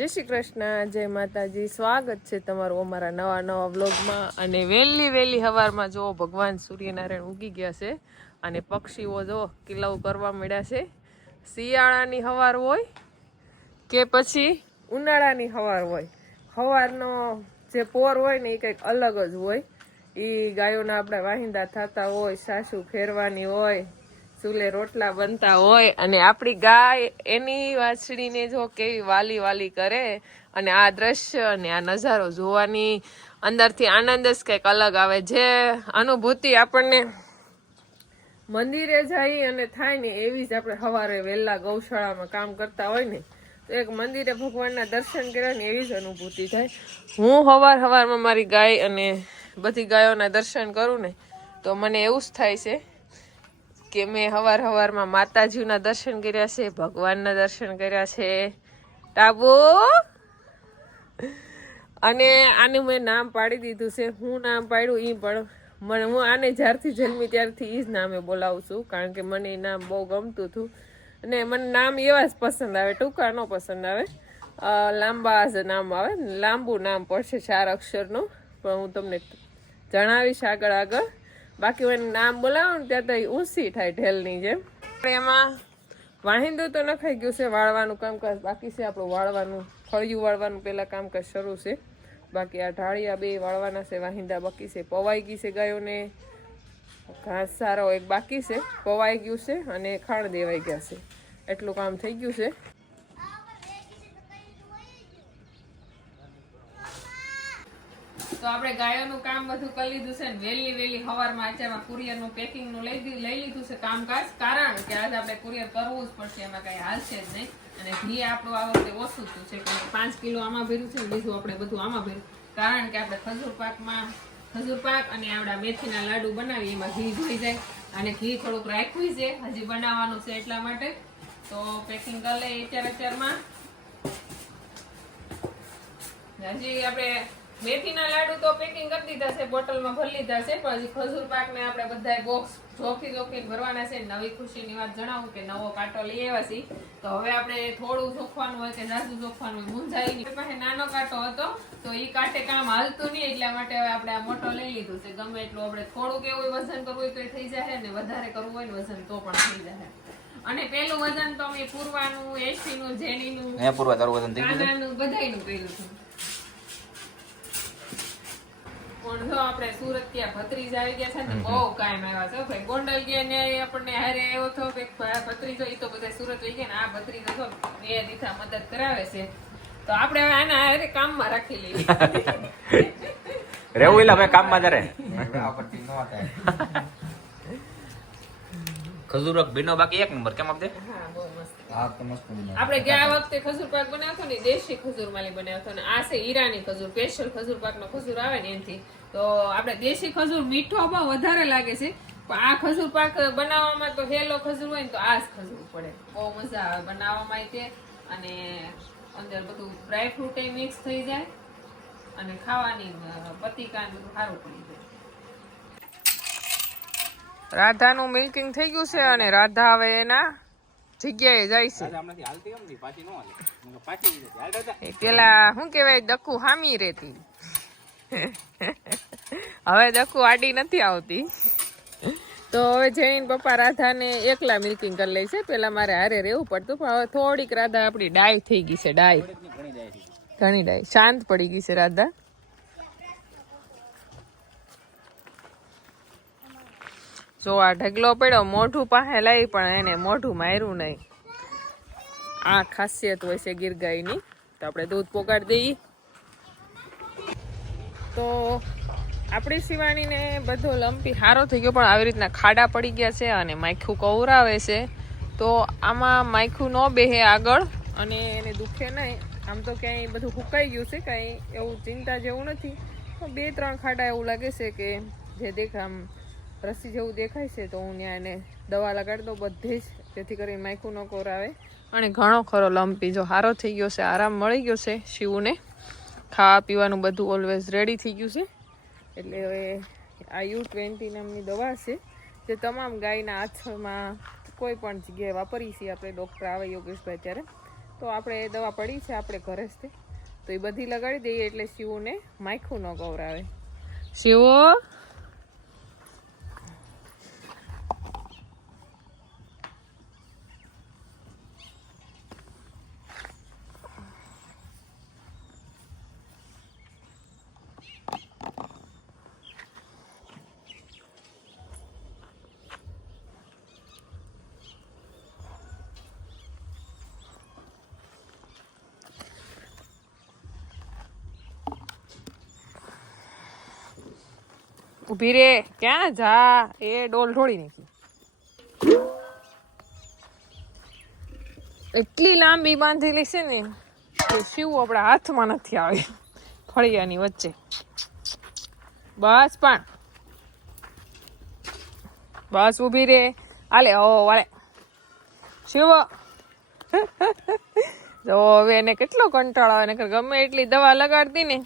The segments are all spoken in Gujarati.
જય શ્રી કૃષ્ણ, જય માતાજી. સ્વાગત છે તમારું અમારા નવા વ્લોગમાં. અને વહેલી સવારમાં જો ભગવાન સૂર્યનારાયણ ઉગી ગયા છે અને પક્ષીઓ જો કિલ્લાઓ કરવા મળ્યા છે. શિયાળાની સવાર હોય કે પછી ઉનાળાની સવાર હોય, સવારનો જે પોર હોય ને એ કંઈક અલગ જ હોય. એ ગાયોના આપણે વાહિંદા થતા હોય, સાસુ ફેરવાની હોય, ચૂલે રોટલા બનતા હોય, અને આપણી ગાય એની વાછડીને જો કેવી વાલી વાલી કરે. અને આ દ્રશ્ય અને આ નજારો જોવાની અંદરથી આનંદ જ કંઈક અલગ આવે. જે અનુભૂતિ આપણને મંદિરે જઈ અને થાય ને એવી જ આપણે સવારે વહેલા ગૌશાળામાં કામ કરતા હોય ને તો એક મંદિરે ભગવાનના દર્શન કર્યા ને એવી જ અનુભૂતિ થાય. હું સવારમાં મારી ગાય અને બધી ગાયોના દર્શન કરું ને તો મને એવું જ થાય છે કે મેં સવારમાં માતાજીના દર્શન કર્યા છે, ભગવાનના દર્શન કર્યા છે. ટાબુ અને આનું મેં નામ પાડી દીધું છે. હું નામ પાડ્યું એ પણ હું આને જ્યારથી જન્મી ત્યારથી એ જ નામે બોલાવું છું, કારણ કે મને એ નામ બહુ ગમતું હતું. અને મને નામ એવા જ પસંદ આવે, ટૂંકા ન પસંદ આવે, લાંબા જ નામ આવે. લાંબુ નામ પડશે 4 અક્ષરનું, પણ હું તમને જણાવીશ આગળ. બાકી હું નામ બોલાવો ને ત્યાં તો ઊંચી થાય ઢેલની જેમ. એમાં વાહિંદું તો નખાઈ ગયું છે, વાળવાનું કામકાજ બાકી છે. આપણું વાળવાનું, ફળિયું વાળવાનું પહેલાં કામકાજ શરૂ છે. બાકી આ ઢાળિયા 2 વાળવાના છે, વાહિંદા બાકી છે. પવાઈ ગઈ છે ગાયોને, ઘાસ સારો એક બાકી છે, પવાઈ ગયું છે, અને ખાણ દેવાઈ ગયા છે. એટલું કામ થઈ ગયું છે. તો આપણે ગાયોનું કામ બધું કરી લીધું છે ને વહેલી સવારમાં અત્યારમાં કુરિયરનું પેકિંગનું લઈ લીધું છે કામકાજ. કારણ કે આજે આપણે કુરિયર કરવું જ પડશે, એમાં કઈ હાલશે જ નહીં. અને ઘી આપણું આ વખતે ઓછું છે, 5 કિલો આમાં ભર્યું છે ને બીજું આપણે બધું આમાં ભર્યું. કારણ કે આપણે ખજૂર પાક અને આપણા મેથીના લાડુ બનાવીએ એમાં ઘી જોઈ જાય, અને ઘી થોડુંક રાખ્યું છે, હજી બનાવવાનું છે એટલા માટે. તો પેકિંગ કરી લઈએ અત્યારમાં. હજી આપણે મેથીના લાડુ તો પેકિંગ કરી દીધા છે, બોટલમાં ભરી લીધા છે, પણ હજી ખજૂર પાકને આપણે બધા બોક્સ જોખી ભરવાના છે. નવી ખુશીની વાત જણાવું કે નવો કાંટો લઈ આવ્યા છીએ. તો હવે આપણે થોડું જોખવાનું હોય કે જાજુ જોખવાનું હોય, મૂંઝાઈ નહીં. પાસે નાનો કાંટો હતો તો એ કાંટે કામ હાલતું નહીં, એટલા માટે હવે આપણે આ મોટો લઈ લીધું છે. ગમે એટલું આપણે થોડુંક એવું વજન કરવું હોય તો થઈ જાય, ને વધારે કરવું હોય ને વજન તો પણ થઈ જાય. અને પેલું વજન તો અમે પૂરવાનું, એસીનું, જેનીનું, કાનાનું, બધાયનું કર્યું હતું. પણ જો આપણે સુરત ત્યાં ભત્રીજ આવી ગયા છે ને બહુ કાયમ આવ્યા છે ભાઈ. ગોંડલ ગયા ને આપણને હારે આવ્યો હતો ભત્રીજો, એ તો બધા સુરત વહી ગયા ને આ ભત્રીજો તો 2 દીથા મદદ કરાવે છે. તો આપણે હવે આના હારે કામમાં રાખી લઈએ. રેવું એટલે ભાઈ કામમાં જરે ખજૂર બીનો બાકી 1 નંબર. કેમ આપદે? હા, બહુ મસ્ત. આપણે ગયા વખતે ખજૂર પાક બનાવ્યો હતો ને દેશી ખજૂર માલી બનાવ્યો હતો, ને આ છે ઈરાની ખજૂર, સ્પેશિયલ ખજૂર પાકનો ખજૂર આવે ને એનથી. તો આપણે દેશી ખજૂર મીઠો બહુ વધારે લાગે છે, પણ આ ખજૂર પાક બનાવવામાં તો હેલો ખજૂર હોય ને તો આ જ ખજૂર પડે. બહુ મજા આવે બનાવવામાં તે, અને અંદર બધું ડ્રાય ફ્રૂટ મિક્સ થઈ જાય, અને ખાવાની પતિકા બધું સારું પડી જાય. રાધાનું મિલ્કિંગ થઈ ગયું છે, અને રાધા હવે એના જગ્યાએ જાય છે. પેલા શું કેવાય, દકુ હામી રેતી, હવે દકુ આડી નથી આવતી. તો હવે જૈન પપ્પા રાધાને એકલા મિલ્કિંગ કરી લે છે. પેલા મારે હારે રહેવું પડતું, પણ હવે થોડીક રાધા આપડી ડાય થઈ ગઈ છે. ઘણી ડાય, શાંત પડી ગઈ છે રાધા. જો આ ઢગલો પડ્યો, મોઢું પાસે લઈ, પણ એને મોઢું માર્યું નહીં. આ ખાસિયત હોય છે ગીર ગાયની. તો આપણે દૂધ પોગાડી દઈએ. તો આપણી શિવાનીને બધો લંપી હારો થઈ ગયો, પણ આવી રીતના ખાડા પડી ગયા છે અને માયખું કવરાવે છે. તો આમાં માયખું ન બેહે આગળ, અને એને દુખે નહીં. આમ તો ક્યાંય બધું સુકાઈ ગયું છે, કાંઈ એવું ચિંતા જેવું નથી. તો 2-3 ખાડા એવું લાગે છે કે જે આમ રસી જેવું દેખાય છે. તો હું ત્યાં એને દવા લગાડી દઉં બધે જ, જેથી કરીને માયખું ન કોરાવે. અને ઘણો ખરો લંપી જો હારો થઈ ગયો છે, આરામ મળી ગયો છે શિવને. ખાવા પીવાનું બધું ઓલવેઝ રેડી થઈ ગયું છે. એટલે હવે આ U20 નામની દવા છે, જે તમામ ગાયના આછળમાં કોઈ પણ જગ્યાએ વાપરીએ છીએ આપણે. ડૉક્ટર આવે યોગેશભાઈ ત્યારે તો આપણે દવા પડી છે આપણે ઘરે જ તે તો એ બધી લગાડી દઈએ એટલે શિવને માયખું ન ગવરાવે. શિવો ઉભી રે, ક્યાં જા, એ ડોલ ઢોળી નાખી. એટલી લાંબી બાંધેલી છે ને કે શિવ આપણા હાથમાં નથી આવે ફળિયાની વચ્ચે. બસ પણ બસ ઉભી રે, આલે ઓ વાલે શિવ. જો હવે એને કેટલો કંટાળો આવે, નકર ગમે એટલી દવા લગાડતી ને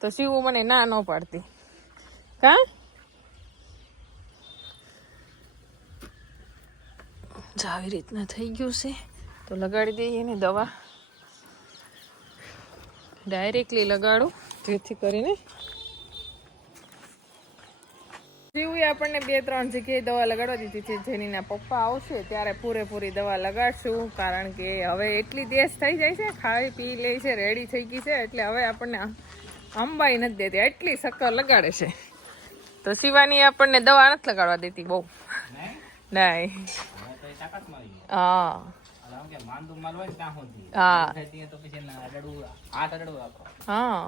તો શિવ મને ના ન પાડતી. કા આવી રીતના થઈ ગયું છે તો લગાડી દઈએ ને દવા. ડાયરેક્ટલી લગાડો જેથી કરીને શિવે આપણને 2-3 જગ્યાએ દવા લગાડવા દીધી છે. જેનીના પપ્પા આવશે ત્યારે પૂરેપૂરી દવા લગાડશું, કારણ કે હવે એટલી દેશ થઈ જાય છે, ખાઈ પી લે છે, રેડી થઈ ગઈ છે, એટલે હવે આપણને અંબાઈ નથી દેતી, એટલી શક્કર લગાડે છે. તો શિવાની આપણને દવા નથી લગાડવા દેતી બહુ. નહીં. હા હા હા